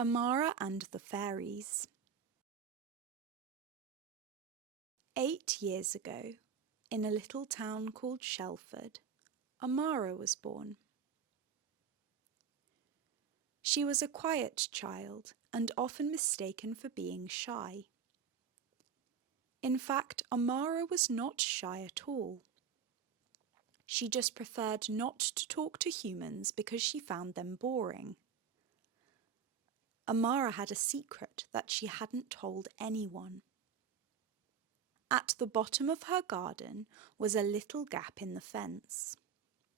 Amara and the Fairies. 8 years ago, in a little town called Shelford, Amara was born. She was a quiet child and often mistaken for being shy. In fact, Amara was not shy at all. She just preferred not to talk to humans because she found them boring. Amara had a secret that she hadn't told anyone. At the bottom of her garden was a little gap in the fence.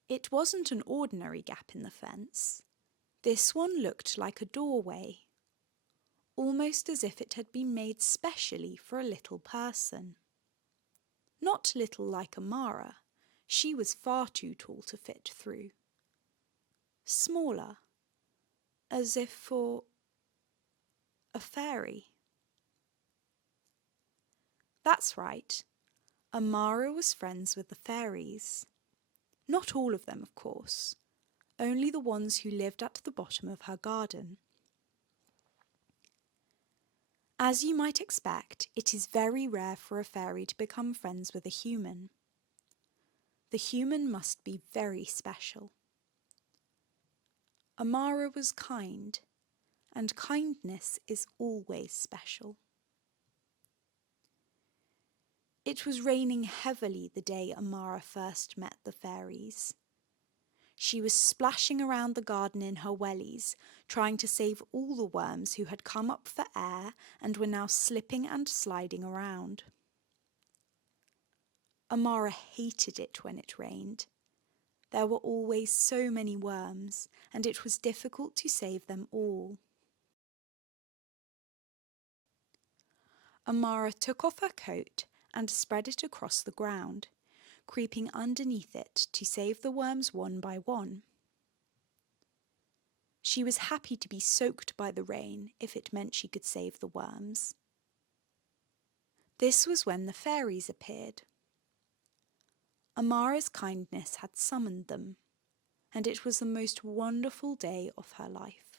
It wasn't an ordinary gap in the fence. This one looked like a doorway, almost as if it had been made specially for a little person. Not little like Amara, she was far too tall to fit through. Smaller, as if for a fairy. That's right, Amara was friends with the fairies. Not all of them, of course, only the ones who lived at the bottom of her garden. As you might expect, it is very rare for a fairy to become friends with a human. The human must be very special. Amara was kind, and kindness is always special. It was raining heavily the day Amara first met the fairies. She was splashing around the garden in her wellies, trying to save all the worms who had come up for air and were now slipping and sliding around. Amara hated it when it rained. There were always so many worms, and it was difficult to save them all. Amara took off her coat and spread it across the ground, creeping underneath it to save the worms one by one. She was happy to be soaked by the rain if it meant she could save the worms. This was when the fairies appeared. Amara's kindness had summoned them, and it was the most wonderful day of her life.